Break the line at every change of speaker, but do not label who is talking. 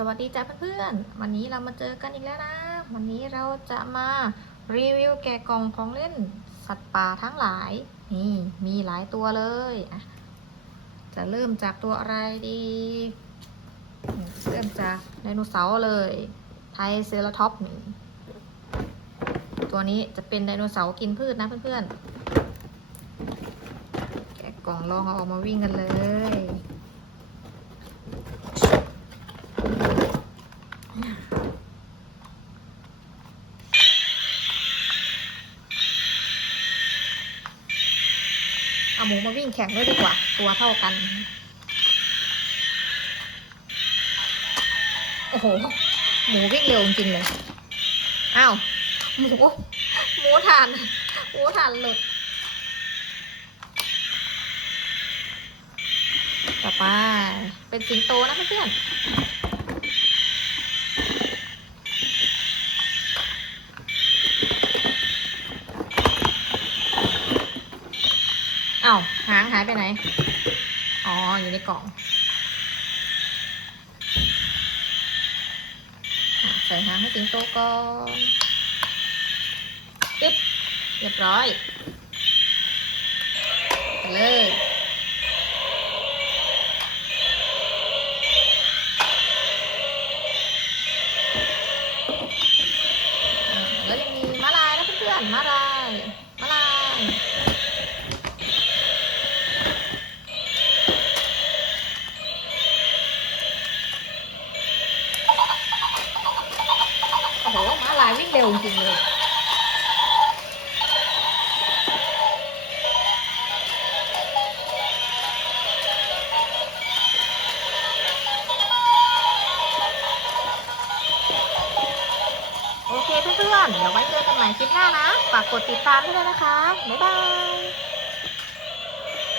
สวัสดีจ้าเพื่อนๆ วันนี้เรามาเจอกันอีกแล้วนะ วันนี้เราจะมารีวิวแกะกล่องของเล่นสัตว์ป่าทั้งหลาย นี่มีหลายตัวเลยอะจะเริ่มจากตัวอะไรดี เริ่มจากไดโนเสาร์เลย ไทเซราท็อปนี่ตัวนี้จะเป็นไดโนเสาร์กินพืชนะเพื่อนๆ แกะกล่องลองเอาออกมาวิ่งกันเลย เอาหมูมาวิ่งแข่งด้วยดีกว่า ตัวเท่ากัน โอ้โห หมูวิ่งเร็วจริงเลย อ้าว หมู หมูทาน หมูทานหลุด ต่อไป เป็นสิงโตนะเพื่อนๆ อ้าวหางหายไปไหน อ๋อ อยู่ในกล่อง ใส่หางให้สิงโตก่อนปึ๊บเรียบร้อยไปเลยอ่าแล้วยังมีม้าลายนะเพื่อนๆม้าลายม้าลายโอ้โหม้ายวิ่งเร็วจริงเลย โอเคเพื่อนๆ เดี๋ยวไว้เจอกันใหม่คลิปหน้านะ ฝากกดติดตามด้วยนะคะ บ๊ายบาย